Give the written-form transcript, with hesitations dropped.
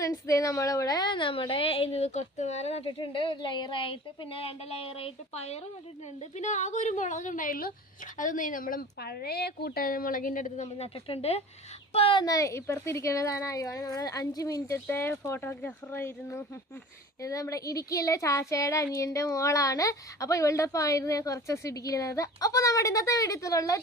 Friends, ഇതേ നമ്മുടെ ഇത് കൊത്തുമര നട്ടിട്ടുണ്ട്, ഒരു ലെയറായിട്ട്. പിന്നെ 2 ലെയറായിട്ട് പയർ നട്ടിട്ടുണ്ട്. പിന്നെ ആകെ ഒരു മുളക് ഉണ്ടായുള്ളൂ. അത് നമ്മൾ പഴയ മുളകിൻ്റെ അടുത്ത് നമ്മൾ നട്ടിട്ടുണ്ട്. അപ്പോൾ ഇപ്പുറത്തിരിക്കുന്നതാണ് അയ്യോനെ, നമ്മൾ 5 മിനിറ്റത്തെ ഫോട്ടോഗ്രാഫറായിരുന്നു. ഇത് നമ്മുടെ ഇടുക്കിയിലെ ചാച്ചയുടെ അനിയൻ്റെ മോളാണ്. അപ്പോൾ ഇവളുടെ ഒപ്പം ആയിരുന്നു ഞാൻ കുറച്ച് ദിവസം ഇടുക്കിയിരുന്നത്. അപ്പോൾ നമ്മുടെ ഇന്നത്തെ വീഡിയോത്തിലുള്ള